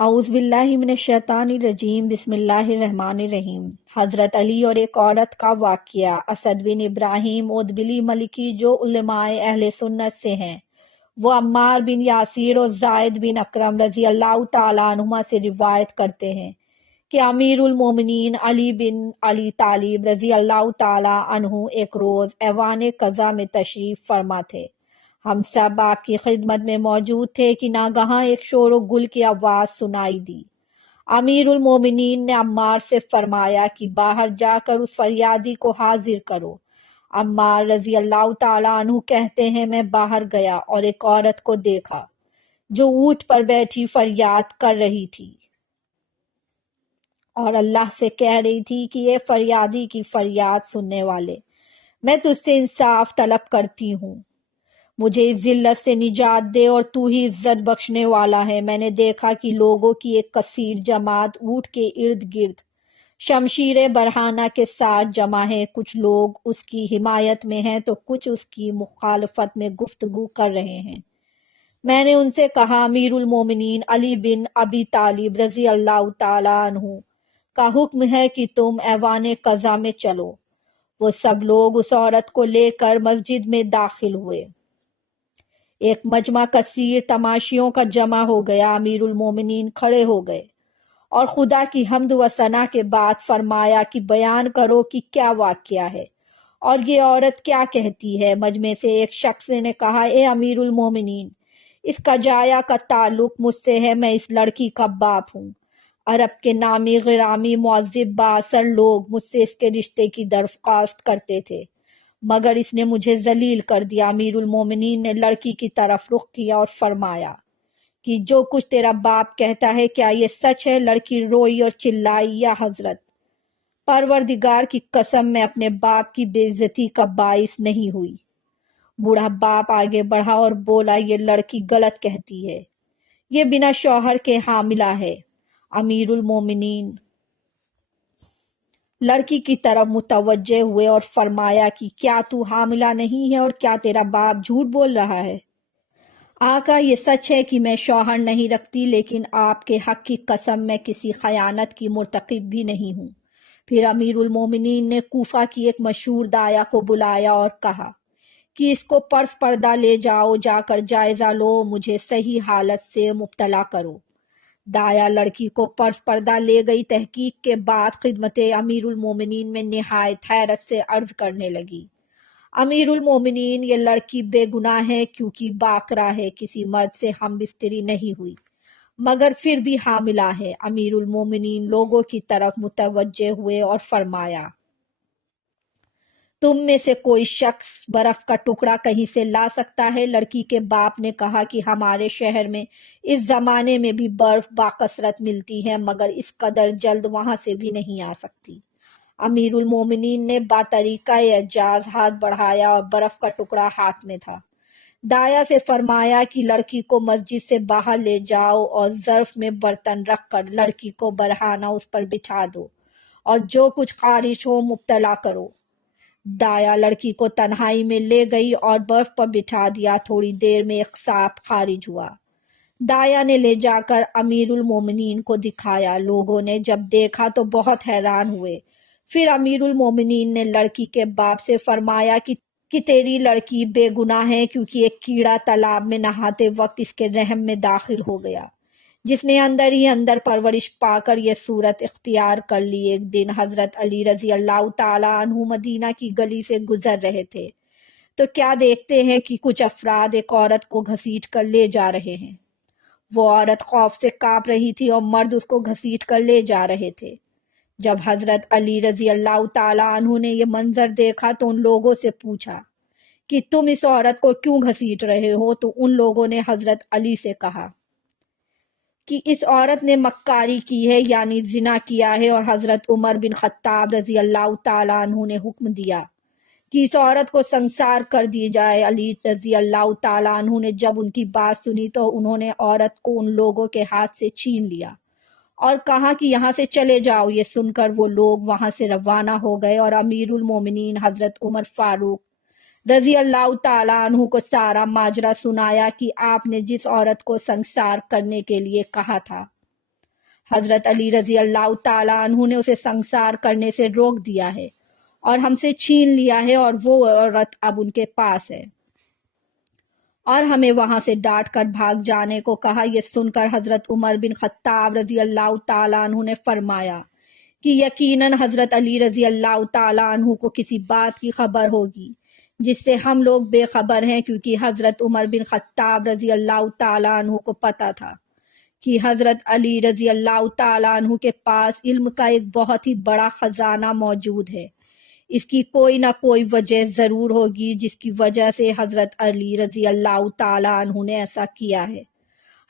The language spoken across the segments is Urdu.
اعوذ باللہ من الشیطان الرجیم بسم اللہ الرحمن الرحیم۔ حضرت علی اور ایک عورت کا واقعہ۔ اسد بن ابراہیم ادبلی ملکی جو علماء اہل سنت سے ہیں، وہ عمار بن یاسر اور زید بن اکرم رضی اللہ تعالیٰ عنہما سے روایت کرتے ہیں کہ امیر المومنین علی بن ابی طالب رضی اللہ تعالیٰ عنہ ایک روز ایوان قضا میں تشریف فرما تھے۔ ہم سب آپ کی خدمت میں موجود تھے کہ ناگہاں ایک شور و گل کی آواز سنائی دی۔ امیر المومنین نے عمار سے فرمایا کہ باہر جا کر اس فریادی کو حاضر کرو۔ عمار رضی اللہ تعالیٰ عنہ کہتے ہیں، میں باہر گیا اور ایک عورت کو دیکھا جو اونٹ پر بیٹھی فریاد کر رہی تھی اور اللہ سے کہہ رہی تھی کہ اے فریادی کی فریاد سننے والے، میں تجھ سے انصاف طلب کرتی ہوں، مجھے اس ذلت سے نجات دے اور تو ہی عزت بخشنے والا ہے۔ میں نے دیکھا کہ لوگوں کی ایک کثیر جماعت اونٹ کے ارد گرد شمشیر برہانہ کے ساتھ جمع ہے، کچھ لوگ اس کی حمایت میں ہیں تو کچھ اس کی مخالفت میں گفتگو کر رہے ہیں۔ میں نے ان سے کہا، امیر المومنین علی بن ابی طالب رضی اللہ تعالیٰ عنہ کا حکم ہے کہ تم ایوان قضا میں چلو۔ وہ سب لوگ اس عورت کو لے کر مسجد میں داخل ہوئے۔ ایک مجمع کثیر تماشیوں کا جمع ہو گیا۔ امیر المومنین کھڑے ہو گئے اور خدا کی حمد و ثنا کے بعد فرمایا کہ بیان کرو کہ کیا واقعہ ہے اور یہ عورت کیا کہتی ہے۔ مجمع سے ایک شخص نے کہا، اے امیر المومنین، اس قجایا کا تعلق مجھ سے ہے، میں اس لڑکی کا باپ ہوں۔ عرب کے نامی غرامی معذب بااثر لوگ مجھ سے اس کے رشتے کی درخواست کرتے تھے، مگر اس نے مجھے ذلیل کر دیا۔ امیر المومنین نے لڑکی کی طرف رخ کیا اور فرمایا کہ جو کچھ تیرا باپ کہتا ہے کیا یہ سچ ہے؟ لڑکی روئی اور چلائی، یا حضرت پروردگار کی قسم، میں اپنے باپ کی بے عزتی کا باعث نہیں ہوئی۔ بوڑھا باپ آگے بڑھا اور بولا، یہ لڑکی غلط کہتی ہے، یہ بنا شوہر کے حاملہ ہے۔ امیر المومنین لڑکی کی طرف متوجہ ہوئے اور فرمایا کہ کیا تو حاملہ نہیں ہے اور کیا تیرا باپ جھوٹ بول رہا ہے؟ آقا، یہ سچ ہے کہ میں شوہر نہیں رکھتی، لیکن آپ کے حق کی قسم میں کسی خیانت کی مرتکب بھی نہیں ہوں۔ پھر امیر المومنین نے کوفہ کی ایک مشہور داعیہ کو بلایا اور کہا کہ اس کو پرس پردہ لے جاؤ، جا کر جائزہ لو، مجھے صحیح حالت سے مبتلا کرو۔ داعیہ لڑکی کو پرس پردہ لے گئی۔ تحقیق کے بعد خدمت امیر المومنین میں نہایت حیرت سے عرض کرنے لگی، امیر المومنین، یہ لڑکی بے گناہ ہے کیونکہ باکرہ ہے، کسی مرد سے ہم بستری نہیں ہوئی، مگر پھر بھی حاملہ ہے۔ امیر المومنین لوگوں کی طرف متوجہ ہوئے اور فرمایا، تم میں سے کوئی شخص برف کا ٹکڑا کہیں سے لا سکتا ہے؟ لڑکی کے باپ نے کہا کہ ہمارے شہر میں اس زمانے میں بھی برف باکثرت ملتی ہے، مگر اس قدر جلد وہاں سے بھی نہیں آ سکتی۔ امیر المومنین نے باطریقہ اعجاز ہاتھ بڑھایا اور برف کا ٹکڑا ہاتھ میں تھا۔ داعیہ سے فرمایا کہ لڑکی کو مسجد سے باہر لے جاؤ اور ظرف میں برتن رکھ کر لڑکی کو برہانہ اس پر بٹھا دو اور جو کچھ خارج ہو مبتلا کرو۔ داعیہ لڑکی کو تنہائی میں لے گئی اور برف پر بٹھا دیا۔ تھوڑی دیر میں ایک سانپ خارج ہوا۔ داعیہ نے لے جا کر امیر المومنین کو دکھایا۔ لوگوں نے جب دیکھا تو بہت حیران ہوئے۔ پھر امیر المومنین نے لڑکی کے باپ سے فرمایا کہ تیری لڑکی بے گناہ ہے کیونکہ ایک کیڑا تالاب میں نہاتے وقت اس کے رحم میں داخل ہو گیا، جس نے اندر ہی اندر پرورش پا کر یہ صورت اختیار کر لی۔ ایک دن حضرت علی رضی اللہ تعالیٰ عنہ مدینہ کی گلی سے گزر رہے تھے تو کیا دیکھتے ہیں کہ کچھ افراد ایک عورت کو گھسیٹ کر لے جا رہے ہیں۔ وہ عورت خوف سے کانپ رہی تھی اور مرد اس کو گھسیٹ کر لے جا رہے تھے۔ جب حضرت علی رضی اللہ تعالیٰ عنہ نے یہ منظر دیکھا تو ان لوگوں سے پوچھا کہ تم اس عورت کو کیوں گھسیٹ رہے ہو؟ تو ان لوگوں نے حضرت علی سے کہا کہ اس عورت نے مکاری کی ہے، یعنی زنا کیا ہے، اور حضرت عمر بن خطاب رضی اللہ تعالیٰ عنہ نے حکم دیا کہ اس عورت کو سنسار کر دی جائے۔ علی رضی اللہ تعالیٰ عنہ نے جب ان کی بات سنی تو انہوں نے عورت کو ان لوگوں کے ہاتھ سے چھین لیا اور کہا کہ یہاں سے چلے جاؤ۔ یہ سن کر وہ لوگ وہاں سے روانہ ہو گئے اور امیر المومنین حضرت عمر فاروق رضی اللہ تعالیٰ عنہ کو سارا ماجرا سنایا کہ آپ نے جس عورت کو سنسار کرنے کے لیے کہا تھا حضرت علی رضی اللہ تعالیٰ عنہ نے اسے سنسار کرنے سے روک دیا ہے اور ہم سے چھین لیا ہے، اور وہ عورت اب ان کے پاس ہے اور ہمیں وہاں سے ڈانٹ کر بھاگ جانے کو کہا۔ یہ سن کر حضرت عمر بن خطاب رضی اللہ تعالیٰ عنہ نے فرمایا کہ یقیناً حضرت علی رضی اللہ تعالیٰ عنہ کو کسی بات کی خبر ہوگی جس سے ہم لوگ بے خبر ہیں، کیونکہ حضرت عمر بن خطاب رضی اللہ تعالیٰ عنہ کو پتہ تھا کہ حضرت علی رضی اللہ تعالیٰ عنہ کے پاس علم کا ایک بہت ہی بڑا خزانہ موجود ہے۔ اس کی کوئی نہ کوئی وجہ ضرور ہوگی جس کی وجہ سے حضرت علی رضی اللہ تعالیٰ عنہ نے ایسا کیا ہے۔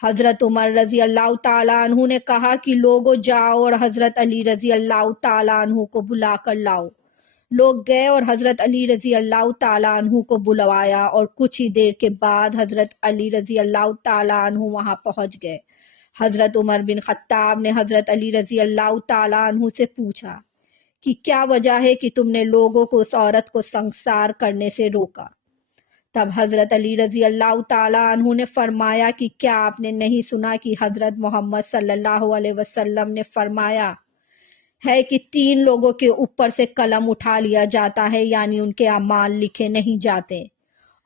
حضرت عمر رضی اللہ تعالیٰ عنہ نے کہا کہ لوگوں جاؤ اور حضرت علی رضی اللہ تعالیٰ عنہ کو بلا کر لاؤ۔ لوگ گئے اور حضرت علی رضی اللہ تعالیٰ عنہ کو بلوایا، اور کچھ ہی دیر کے بعد حضرت علی رضی اللہ تعالیٰ عنہ وہاں پہنچ گئے۔ حضرت عمر بن خطاب نے حضرت علی رضی اللہ تعالیٰ عنہ سے پوچھا کہ کیا وجہ ہے کہ تم نے لوگوں کو اس عورت کو سنسار کرنے سے روکا؟ تب حضرت علی رضی اللہ تعالیٰ عنہ نے فرمایا کہ کیا آپ نے نہیں سنا کہ حضرت محمد صلی اللہ علیہ وسلم نے فرمایا ہے کہ 3 لوگوں کے اوپر سے قلم اٹھا لیا جاتا ہے، یعنی ان کے اعمال لکھے نہیں جاتے،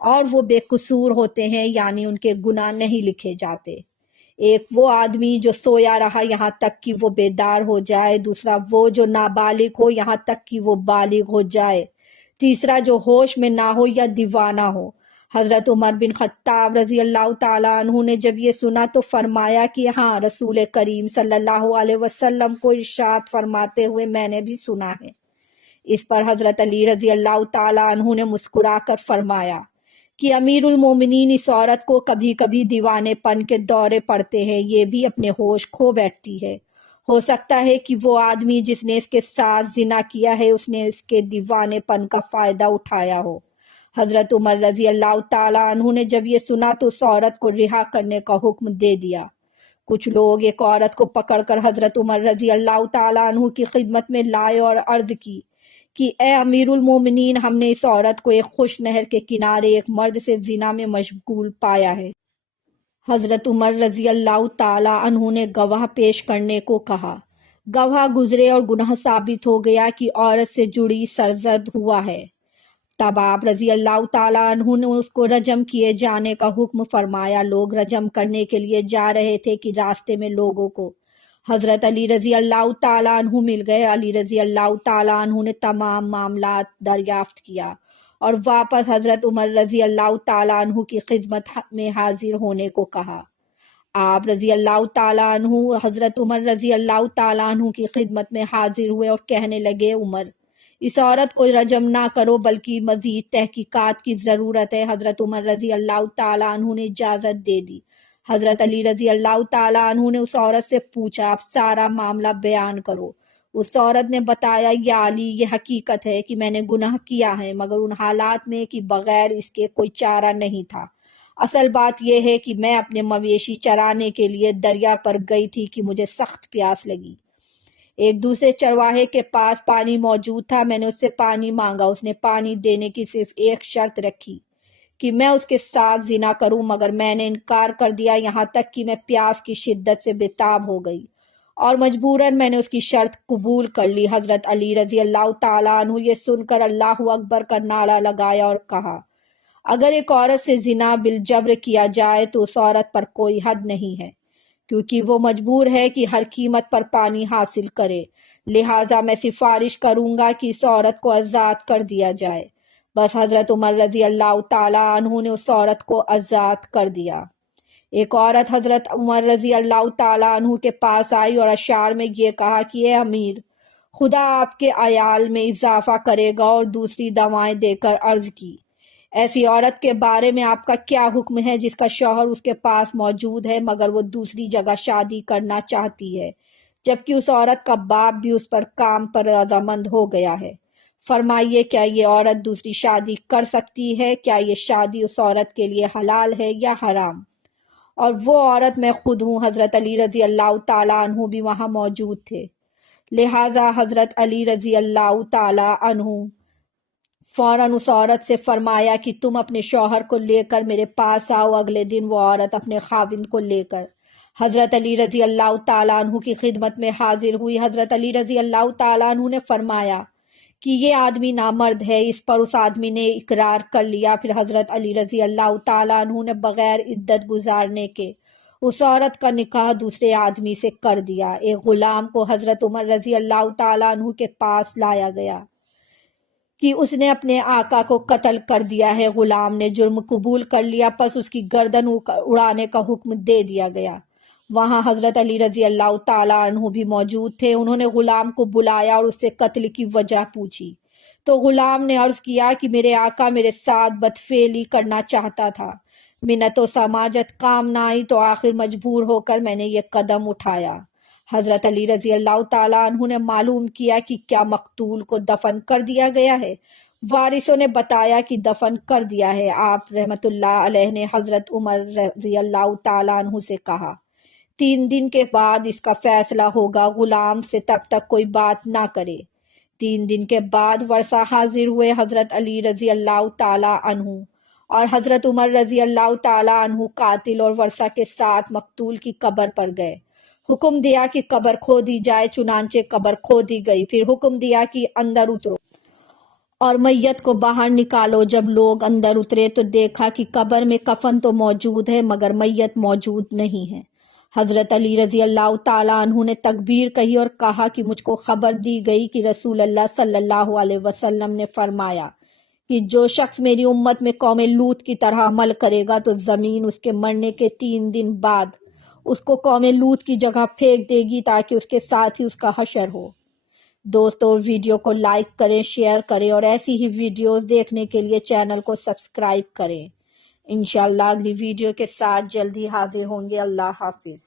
اور وہ بے قصور ہوتے ہیں، یعنی ان کے گناہ نہیں لکھے جاتے۔ ایک وہ آدمی جو سویا رہا یہاں تک کہ وہ بیدار ہو جائے، دوسرا وہ جو نابالغ ہو یہاں تک کہ وہ بالغ ہو جائے، تیسرا جو ہوش میں نہ ہو یا دیوانہ ہو۔ حضرت عمر بن خطاب رضی اللہ تعالیٰ عنہ نے جب یہ سنا تو فرمایا کہ ہاں، رسول کریم صلی اللہ علیہ وسلم کو ارشاد فرماتے ہوئے میں نے بھی سنا ہے۔ اس پر حضرت علی رضی اللہ تعالیٰ عنہ نے مسکرا کر فرمایا کہ امیر المومنین، اس عورت کو کبھی کبھی دیوانے پن کے دورے پڑتے ہیں، یہ بھی اپنے ہوش کھو بیٹھتی ہے۔ ہو سکتا ہے کہ وہ آدمی جس نے اس کے ساتھ زنا کیا ہے اس نے اس کے دیوانے پن کا فائدہ اٹھایا ہو۔ حضرت عمر رضی اللہ تعالیٰ عنہ نے جب یہ سنا تو اس عورت کو رہا کرنے کا حکم دے دیا۔ کچھ لوگ ایک عورت کو پکڑ کر حضرت عمر رضی اللہ تعالیٰ عنہ کی خدمت میں لائے اور عرض کی کہ اے امیر المومنین، ہم نے اس عورت کو ایک خوش نہر کے کنارے ایک مرد سے زنا میں مشغول پایا ہے۔ حضرت عمر رضی اللہ تعالیٰ عنہ نے گواہ پیش کرنے کو کہا۔ گواہ گزرے اور گناہ ثابت ہو گیا کہ عورت سے جڑی سرزد ہوا ہے۔ تب آپ رضی اللہ تعالیٰ عنہ نے اس کو رجم کیے جانے کا حکم فرمایا۔ لوگ رجم کرنے کے لیے جا رہے تھے کہ راستے میں لوگوں کو حضرت علی رضی اللہ تعالیٰ عنہ مل گئے۔ علی رضی اللہ تعالیٰ عنہ نے تمام معاملات دریافت کیا اور واپس حضرت عمر رضی اللہ تعالیٰ عنہ کی خدمت میں حاضر ہونے کو کہا۔ آپ رضی اللہ تعالیٰ عنہ حضرت عمر رضی اللہ تعالیٰ عنہ کی خدمت میں حاضر ہوئے اور کہنے لگے، عمر، اس عورت کو رجم نہ کرو بلکہ مزید تحقیقات کی ضرورت ہے۔ حضرت عمر رضی اللہ تعالیٰ عنہ نے اجازت دے دی۔ حضرت علی رضی اللہ تعالیٰ عنہ نے اس عورت سے پوچھا، آپ سارا معاملہ بیان کرو۔ اس عورت نے بتایا، یا علی، یہ حقیقت ہے کہ میں نے گناہ کیا ہے، مگر ان حالات میں کہ بغیر اس کے کوئی چارہ نہیں تھا۔ اصل بات یہ ہے کہ میں اپنے مویشی چرانے کے لیے دریا پر گئی تھی کہ مجھے سخت پیاس لگی۔ ایک دوسرے چرواہے کے پاس پانی موجود تھا، میں نے اس سے پانی مانگا۔ اس نے پانی دینے کی صرف ایک شرط رکھی کہ میں اس کے ساتھ زنا کروں، مگر میں نے انکار کر دیا، یہاں تک کہ میں پیاس کی شدت سے بےتاب ہو گئی اور مجبوراً میں نے اس کی شرط قبول کر لی۔ حضرت علی رضی اللہ تعالیٰ عنہ یہ سن کر اللہ اکبر کا نعرہ لگایا اور کہا، اگر ایک عورت سے زنا بالجبر کیا جائے تو اس عورت پر کوئی حد نہیں ہے، کیونکہ وہ مجبور ہے کہ ہر قیمت پر پانی حاصل کرے، لہٰذا میں سفارش کروں گا کہ اس عورت کو آزاد کر دیا جائے۔ بس حضرت عمر رضی اللہ تعالیٰ عنہ نے اس عورت کو آزاد کر دیا۔ ایک عورت حضرت عمر رضی اللہ تعالیٰ عنہ کے پاس آئی اور اشعار میں یہ کہا کہ اے امیر، خدا آپ کے عیال میں اضافہ کرے گا، اور دوسری دوائیں دے کر عرض کی، ایسی عورت کے بارے میں آپ کا کیا حکم ہے جس کا شوہر اس کے پاس موجود ہے مگر وہ دوسری جگہ شادی کرنا چاہتی ہے، جبکہ اس عورت کا باپ بھی اس پر کام پر رضامند ہو گیا ہے؟ فرمائیے، کیا یہ عورت دوسری شادی کر سکتی ہے؟ کیا یہ شادی اس عورت کے لیے حلال ہے یا حرام؟ اور وہ عورت میں خود ہوں۔ حضرت علی رضی اللہ تعالیٰ عنہ بھی وہاں موجود تھے، لہٰذا حضرت علی رضی اللہ تعالیٰ عنہ فوراً اس عورت سے فرمایا کہ تم اپنے شوہر کو لے کر میرے پاس آؤ۔ اگلے دن وہ عورت اپنے خاوند کو لے کر حضرت علی رضی اللہ تعالیٰ عنہ کی خدمت میں حاضر ہوئی۔ حضرت علی رضی اللہ تعالیٰ عنہ نے فرمایا کہ یہ آدمی نامرد ہے۔ اس پر اس آدمی نے اقرار کر لیا۔ پھر حضرت علی رضی اللہ تعالیٰ عنہ نے بغیر عدت گزارنے کے اس عورت کا نکاح دوسرے آدمی سے کر دیا۔ ایک غلام کو حضرت عمر رضی اللہ تعالیٰ عنہ کے پاس لایا گیا کہ اس نے اپنے آقا کو قتل کر دیا ہے۔ غلام نے جرم قبول کر لیا، پس اس کی گردن اڑانے کا حکم دے دیا گیا۔ وہاں حضرت علی رضی اللہ تعالیٰ عنہ بھی موجود تھے۔ انہوں نے غلام کو بلایا اور اس سے قتل کی وجہ پوچھی تو غلام نے عرض کیا کہ میرے آقا میرے ساتھ بدفعلی کرنا چاہتا تھا، منت و سماجت کام نہ آئی تو آخر مجبور ہو کر میں نے یہ قدم اٹھایا۔ حضرت علی رضی اللہ تعالیٰ عنہ نے معلوم کیا کہ کیا مقتول کو دفن کر دیا گیا ہے؟ وارثوں نے بتایا کہ دفن کر دیا ہے۔ آپ رحمت اللہ علیہ نے حضرت عمر رضی اللہ تعالیٰ عنہ سے کہا 3 دن کے بعد اس کا فیصلہ ہوگا، غلام سے تب تک کوئی بات نہ کرے۔ 3 دن کے بعد ورثہ حاضر ہوئے۔ حضرت علی رضی اللہ تعالیٰ عنہ اور حضرت عمر رضی اللہ تعالیٰ عنہ قاتل اور ورثہ کے ساتھ مقتول کی قبر پر گئے۔ حکم دیا کہ قبر کھودی جائے، چنانچہ قبر کھودی گئی۔ پھر حکم دیا کہ اندر اترو اور میت کو باہر نکالو۔ جب لوگ اندر اترے تو دیکھا کہ قبر میں کفن تو موجود ہے مگر میت موجود نہیں ہے۔ حضرت علی رضی اللہ تعالیٰ عنہ نے تکبیر کہی اور کہا کہ مجھ کو خبر دی گئی کہ رسول اللہ صلی اللہ علیہ وسلم نے فرمایا کہ جو شخص میری امت میں قوم لوط کی طرح عمل کرے گا تو زمین اس کے مرنے کے 3 دن بعد اس کو قوم لوط کی جگہ پھینک دے گی تاکہ اس کے ساتھ ہی اس کا حشر ہو۔ دوستو، ویڈیو کو لائک کریں، شیئر کریں اور ایسی ہی ویڈیوز دیکھنے کے لیے چینل کو سبسکرائب کریں۔ انشاءاللہ اگلی ویڈیو کے ساتھ جلدی حاضر ہوں گے۔ اللہ حافظ۔